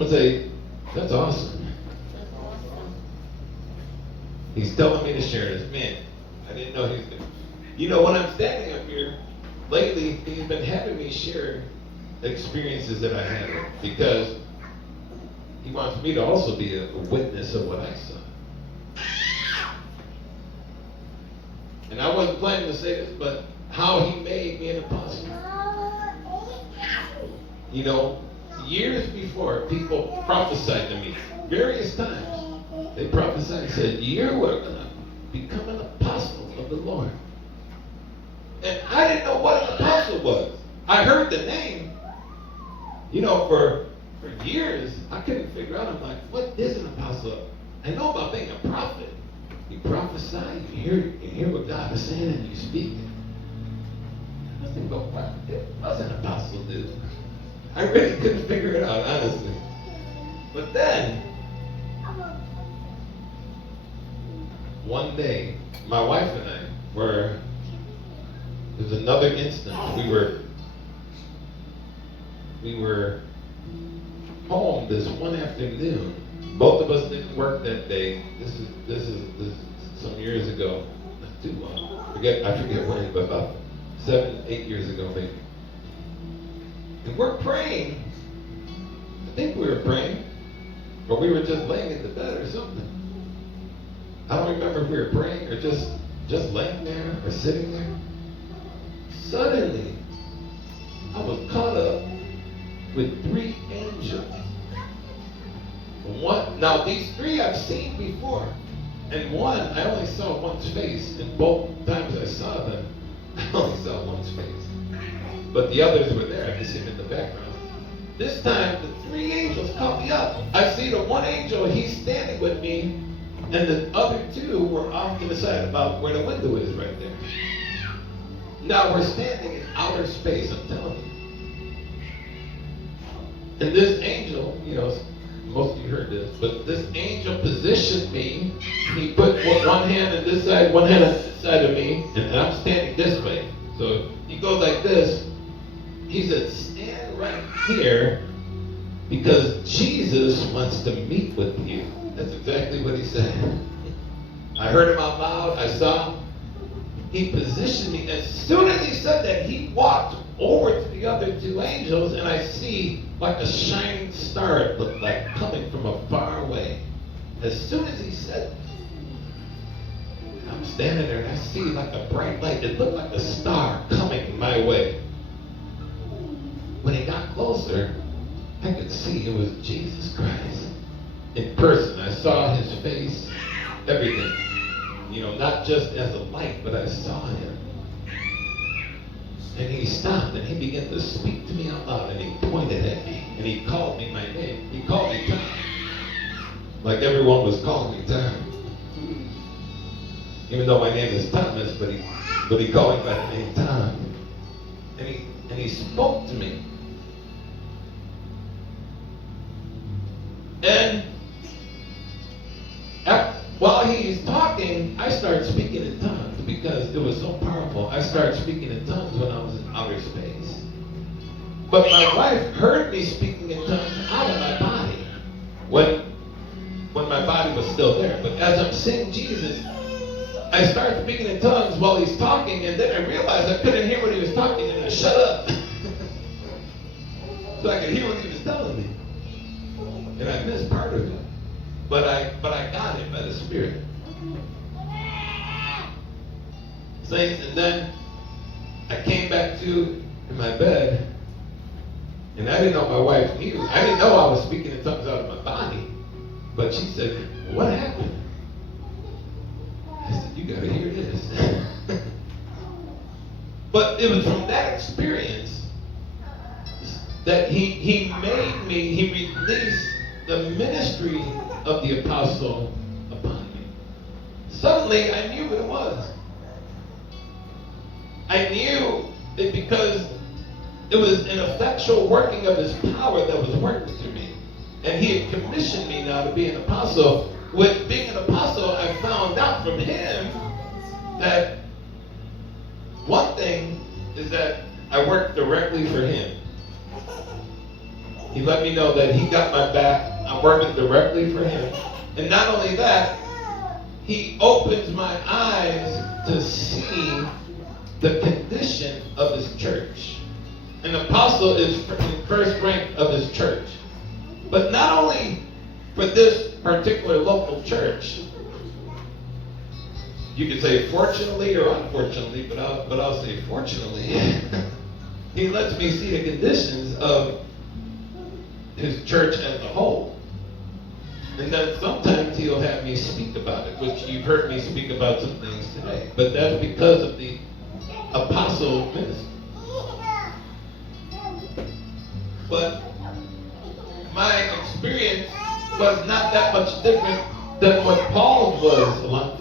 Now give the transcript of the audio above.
Someone say, that's awesome. He's telling me to share this. Man, I didn't know he was going to. You know, when I'm standing up here, lately, he's been having me share experiences that I had because he wants me to also be a witness of what I saw. And I wasn't planning to say this, but how he made me an apostle. You know, years before, people prophesied to me, various times. They prophesied and said, you're going to become an apostle of the Lord. And I didn't know what an apostle was. I heard the name. You know, for years, I couldn't figure out. I'm like, what is an apostle? I know about being a prophet. You prophesy, you hear what God is saying, and you speak it. I was thinking, what does an apostle do? I really couldn't figure it out, honestly. But then, one day, my wife and I were, there's another instance, we were home this one afternoon. Both of us didn't work that day. This is some years ago. Not too long. I forget when, but about 7, 8 years ago maybe. And we're praying. I think we were praying. Or we were just laying in the bed or something. I don't remember if we were praying or just laying there or sitting there. Suddenly, I was caught up with 3 angels. Now these 3 I've seen before, and one I only saw one's face, and both times I saw them, I only saw one's face. But the others were there. I could see them in the background. This time, the 3 angels caught me up. I see the one angel, he's standing with me, and the other 2 were off to the side about where the window is right there. Now we're standing in outer space, I'm telling you. And this angel, you know, most of you heard this, but this angel positioned me. He put one hand on this side, one hand on this side of me, and I'm standing this way. So he goes like this. He said, stand right here because Jesus wants to meet with you. That's exactly what he said. I heard him out loud. I saw him. He positioned me. As soon as he said that, he walked over to the other 2 angels, and I see like a shining star, it looked like, coming from a far away. As soon as he said, I'm standing there and I see like a bright light. It looked like a star coming my way. When he got closer, I could see it was Jesus Christ in person. I saw his face, everything. You know, not just as a light, but I saw him. And he stopped and he began to speak to me out loud, and he pointed at me and he called me my name. He called me Tom. Like everyone was calling me Tom. Even though my name is Thomas, but he called me by the name Tom. And he spoke to me. And while he's talking, I started speaking in tongues because it was so powerful. I started speaking in tongues when I was in outer space. But my wife heard me speaking in tongues out of my body when my body was still there. But as I'm seeing Jesus, I started speaking in tongues while he's talking, and then I realized I couldn't hear what he was talking, and I shut up. So I could hear what he was telling me. And I missed part of it. But I got it by the Spirit. Saints, and then I came back to in my bed, and I didn't know my wife knew. I didn't know I was speaking in tongues out of my body. But she said, what happened? I said, you gotta hear this. But it was from that experience that he made me, he released the ministry of the apostle upon me. Suddenly I knew what it was. I knew it because it was an effectual working of his power that was working through me. And he had commissioned me now to be an apostle. With being an apostle, I found out from him that one thing is that I worked directly for him. He let me know that he got my back. I'm working directly for him. And not only that, he opens my eyes to see the condition of his church. An apostle is in first rank of his church. But not only for this particular local church, you could say fortunately or unfortunately, but I'll say fortunately. He lets me see the conditions of his church as a whole. And then sometimes he'll have me speak about it, which you've heard me speak about some things today. But that's because of the apostle ministry. But my experience was not that much different than what Paul's was a lot.